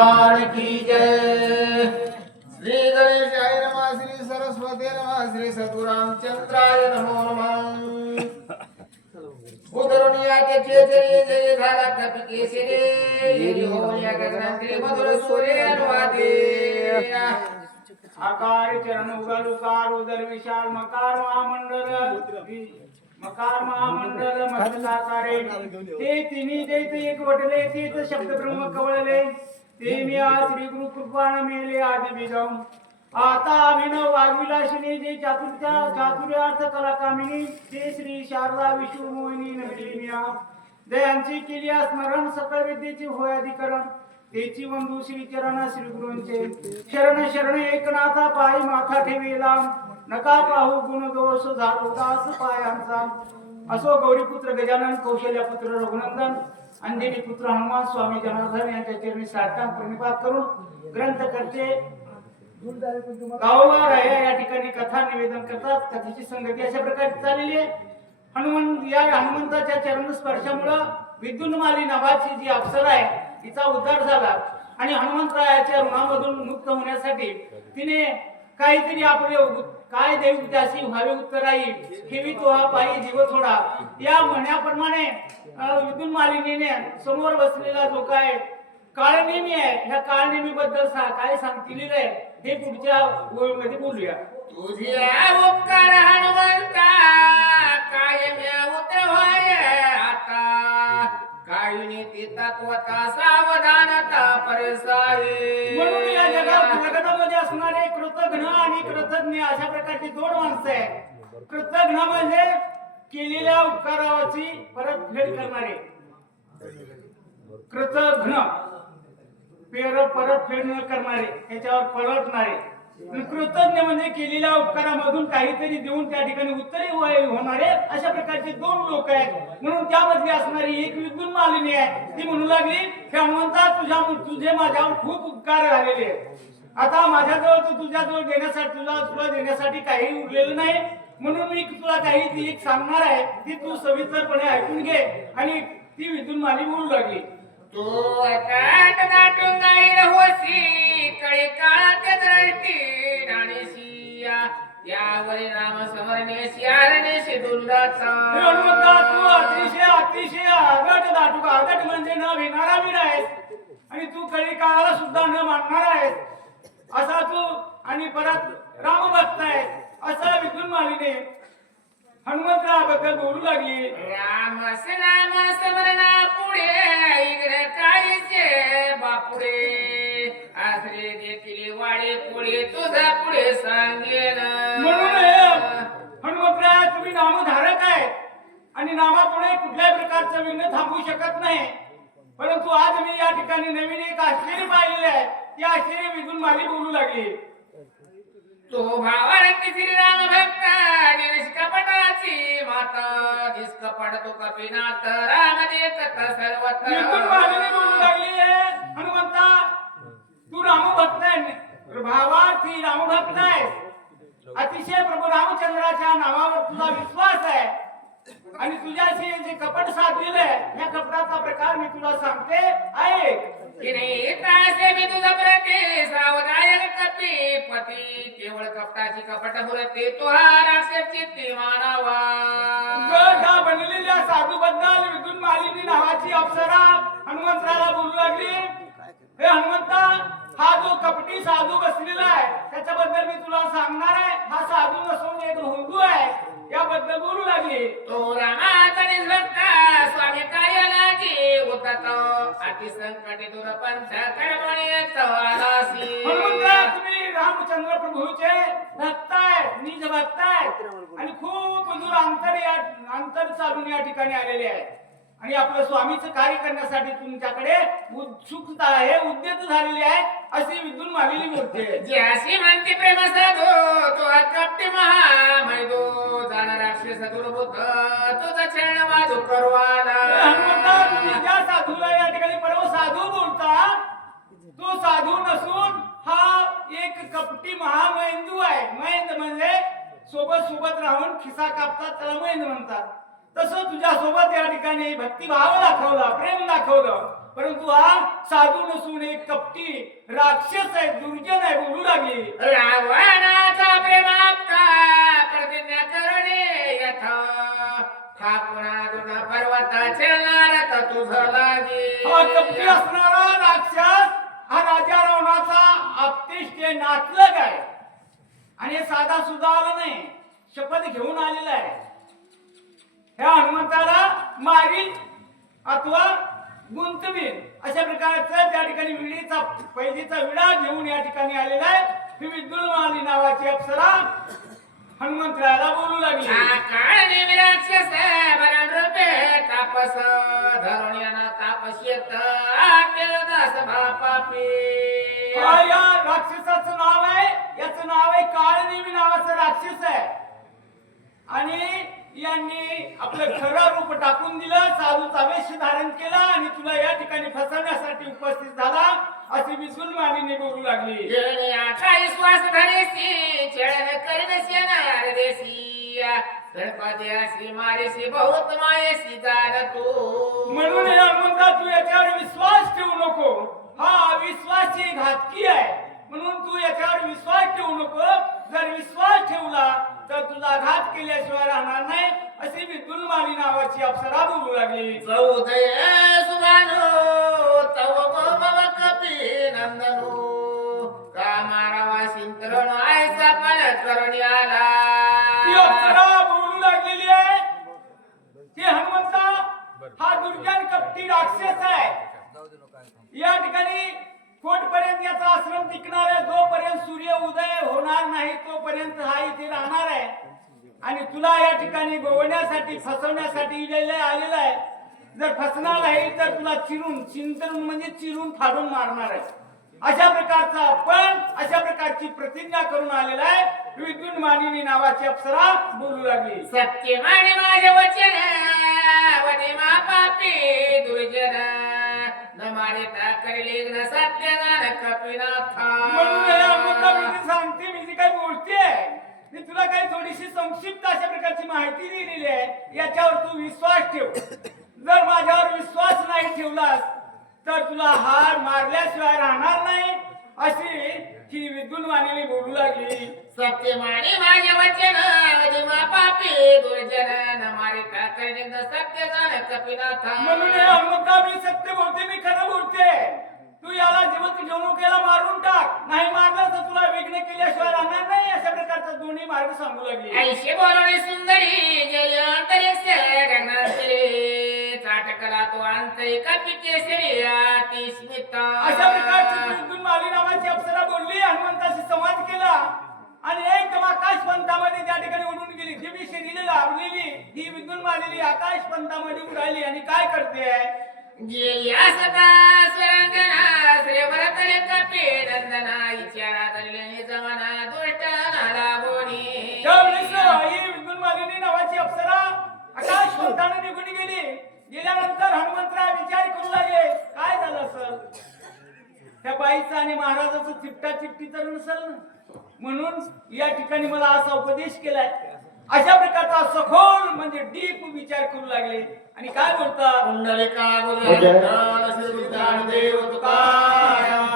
भगवान की जय। श्री गणेशाय नमः श्री सरस्वती नमः श्री सद्गुरामचंद्राय नमो नमः। उदरुनिया के चेतरी जय झाला कपी केसरी। येरी के ग्रंथि मधुर सूर्य अनुवादे। आकार चरण उगल उकार उदर विशाल मकार महामंडल। मकार महामंडल मस्तकाकारे ते तिन्ही देत एक वटले ते शब्द ब्रह्म कवळले। ते मी आज श्री गुरु कृपाण मेले आदि बिजाऊन आता अभिनव वाग्विलासिनी जे चातुर्या चातुर्यार्थ कला कामिनी ते श्री शारदा विष्णू मोहिनी नमिली दयांची केली स्मरण सकळ विद्येचे होय अधिकरण तेची बंधू श्री चरण श्री गुरूंचे. शरण शरण एकनाथा पायी माथा ठेविला नका पाहू गुण दोष झालो दास पायांचा. असो गौरीपुत्र गजानन कौशल्य पुत्र रघुनंदन. अंजनी पुत्र हनुमान स्वामी जनार्दन यांच्या चरणी साष्टांग प्रणिपात करून ग्रंथ करते. गावोगाव राया या ठिकाणी कथा निवेदन करतात. कथेची संगती अशा प्रकारे चाललेली आहे. हनुमान या हनुमंताच्या चरण स्पर्शामुळं विद्युन्माली नावाची जी अप्सरा आहे तिचा उद्धार झाला. आणि हनुमंतरायाच्या ऋणामधून मुक्त होण्यासाठी तिने काहीतरी आपले काय देव त्याशी व्हावे उत्तराई ठेवी तो हा पायी जीव थोडा. या म्हणण्याप्रमाणे विदुन मालिनीने समोर बसलेला जो काय काळनेमी आहे ह्या काळनेमी बद्दल सा काय सांगतील हे पुढच्या ओळीमध्ये बोलूया. तुझ्या उपकार हनुमंता कायम होय आता. कायनी ती तत्वता सावधानता परसाई कृतघ्न आणि कृतज्ञ अशा प्रकारची दोन माणसं आहेत. कृतज्ञ म्हणजे केलेल्या उपकाराची परतफेड करणारे. कृतघ्न. पेर परतफेड न करणारे त्याच्यावर पलटणारे कृतज्ञ म्हणजे केलेल्या उपकारामधून काहीतरी देऊन त्या ठिकाणी उत्तरी होय- होणारे अशा प्रकारचे दोन लोक आहेत. म्हणून त्यामधली असणारी एक विद्युत मालिनी आहे. ती म्हणू लागली की हनुमंता तुझ्या तुझे माझ्यावर खूप उपकार झालेले आहेत. आता माझ्याजवळ तू तुझ्याजवळ देण्यासाठी तुला तुला देण्यासाठी काही उरलेलं नाही. म्हणून मी तुला काही ती एक सांगणार आहे ती तू सविस्तरपणे ऐकून घे आणि ती विद्युन माली बोलू लागली. तू दाटून जाईल कळी काळात दृष्टी राणीसिया त्यावरी राम समरणे हनुमंता तू अतिशय अतिशय आगट दाटू आगट म्हणजे न भिणारा वीर आहेस आणि तू कळी काळाला सुद्धा न मानणार आहेस. असा तू आणि परत रामभक्त आहे असा विद्युन मालिने हनुमंतराबद्दल बोलू लागली. राम नाम समरणा पुढे इकडे काळीचे बापुडे. आसरे देखील वाडे पुढे तुझा पुढे सांगेन. म्हणून हनुमंतराय तुम्ही नामधारक आहे आणि नामापुढे कुठल्याही प्रकारचं विघ्न थांबू शकत नाही. परंतु आज मी या ठिकाणी नवीन एक आश्चर्य पाहिलेले आहे. ते आश्चर्य विधून माली बोलू लागली. तो भावारंग श्रीराम भक्त निष्कपटाची माता. निष्कपट तो कपिनाथ राम देखत विधून मालिनी बोलू सर्वत्र लागली आहे. हनुमंता तू रामभक्त आहे भावार्थी रामभक्त आहे अतिशय प्रभू रामचंद्राच्या नावावर तुझा विश्वास आहे. आणि तुझ्याशी जे कपट साधलेलं आहे या कपटाचा प्रकार मी तुला सांगते ऐक. किरीटासे मी तुझा प्रती सावधायक कपी पती केवळ कपटाची कपट बोलते तो हा राक्षस चित्ती मानावा त्या बनलेल्या साधू बद्दल विद्युत मालिनी नावाची अप्सरा हनुमंतराला बोलू लागली. हे हनुमंता हा जो कपटी साधू बसलेला आहे त्याच्याबद्दल मी तुला सांगणार आहे हा साधू नसून एक होंदू आहे. याबद्दल बोलू लागली. संकटे दूर पंथ कडमणी आलासी हनुमंता तुम्ही रामचंद्र प्रभूचे भक्त आहेत निज भक्त आहेत आणि खूप दूर अंतर या अंतर चालून या ठिकाणी आलेले आहेत आणि आपलं स्वामीचं कार्य करण्यासाठी तुमच्याकडे उत्सुकता आहे उद्यत झालेली आहे अशी विद्युत मालेली बोलते ज्याशी म्हणते प्रेम साधो तो कपटी महा मैदो जाणार राक्षस दुर्बुद्ध तुझा छळ माझो करवाला हनुमंता तुम्ही ज्या साधूला या ठिकाणी परम साधू बोलता तो साधू नसून हा एक कपटी महामहिंदू आहे. महेंद्र म्हणजे सोबत सोबत राहून खिसा कापतात त्याला महेंद्र म्हणतात. तसं तुझ्या सोबत या ठिकाणी भक्तिभाव दाखवला प्रेम दाखवलं. परंतु हा साधू नसून एक कपटी राक्षस आहे दुर्जन आहे बोलू लागली. रावणाचा प्रेमाप्ता प्रतिज्ञा करणे यथ. ठाकुरा तुझा पर्वत चेलणार तर तुझं लागे. हा कपटी असणारा राक्षस हा राजा रावणाचा आपतेष्ट आहे, नातलग आहे आणि हे साधा सुद्धा आला नाही. शपथ घेऊन आलेला आहे. ह्या हनुमंताला मारील अथवा गुंतवीन अशा प्रकारचं त्या ठिकाणी विडीचा पैजेचा विडा घेऊन या ठिकाणी आलेला आहे. ही विद्युलमाली नावाची अप्सरा हनुमंतरायाला बोलू लागली. तापस धरून तापस येत. राक्षसाचं नाव आहे याचं नाव आहे काळनेमी नावाचं राक्षस आहे आणि यांनी आपलं खरं रूप टाकून दिलं साधूचा वेश धारण केला आणि तुला या ठिकाणी फसवण्यासाठी उपस्थित झाला अशी विसुल मामीने बोलू लागली. धरेसी चेळन गणपती मारेसी बहुत मायेसी तू. म्हणून हे हनुमंता तू याच्यावर विश्वास ठेवू नको. हा विश्वासी घातकी आहे. म्हणून तू याच्यावर विश्वास ठेवू नको. जर विश्वास ठेवला तर तुझा घात केल्याशिवाय राहणार नाही. अशी विद्युल माली नावाची अप्सरा बोलू लागली. चौदय सुभानो तव गोमव कपी नंदनो. कामारावा सिंतरण आयसा पण करणी आला. ती अप्सरा बोलू लागलेली आहे. ती हनुमंता हा दुर्जन कपटी राक्षस आहे. या ठिकाणी कोटपर्यंत याचा आश्रम टिकणार आहे. जोपर्यंत सूर्य उदय होणार नाही तोपर्यंत हा इथे राहणार आहे. आणि तुला या ठिकाणी गोवण्यासाठी फसवण्यासाठी इलेलं आलेला आहे. जर फसणार आहे तर तुला चिरून चिंतन म्हणजे चिरून फाडून मारणार आहे. अशा प्रकारचा पण अशा प्रकारची प्रतिज्ञा करून आलेला आहे. विद्युत मानिनी नावाची अप्सरा बोलू लागली. सत्य माने माझे वचन वने मा पापी दुर्जन. न माने ना करले न सत्य मी तुला काही थोडीशी संक्षिप्त अशा प्रकारची माहिती दिलेली आहे याच्यावर तू विश्वास ठेव. जर माझ्यावर विश्वास नाही ठेवलास तर तुला हार मारल्याशिवाय राहणार नाही. अशी ही विद्युत वाणीने बोलू लागली. सत्य माने माझे वचन पापी दुर्जन मारे सत्य गान कपिनाथा. म्हणून अमृता मी सत्य बोलते मी खरं बोलते तू याला जिवंत जेवणुकेला मारून टाक नाही मारलं तर तुला विघ्न केल्याशिवाय राहणार नाही अशा प्रकारचा दोन्ही मार्ग सांगू ऐशी बोलवणी सुंदरी जय अंतरिक्ष गगनातले चाटकला तो आंतरिक पिकेसरी अति स्मित अशा प्रकारची विद्युत माली नावाची अप्सरा बोलली हनुमंताशी संवाद केला. आणि एकदम आकाश पंथामध्ये त्या ठिकाणी उडून गेली. दिवी शरीर लाभलेली ही मालेली आकाश पंथामध्ये उडाली. आणि काय करते? गेल्या सदा सुरंगना श्रीवरतले कपी नंदना. पंथाने निघून गेली. गेल्यानंतर हनुमंतराव विचार करू लागले काय झालं असेल त्या बाईचं आणि महाराजाचं चिपटा चिपटी तर नसेल ना. म्हणून या ठिकाणी मला असा उपदेश केलाय. अशा प्रकारचा सखोल म्हणजे डीप विचार करू लागले. आणि काय बोलतात? श्री देव तुकाराम